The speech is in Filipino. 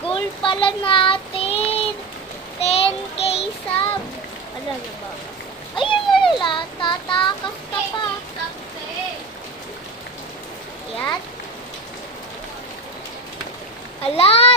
Goal pala natin. 10K sub. Wala na ba? Ayun wala. Tatakas ka pa. Yan. Ala!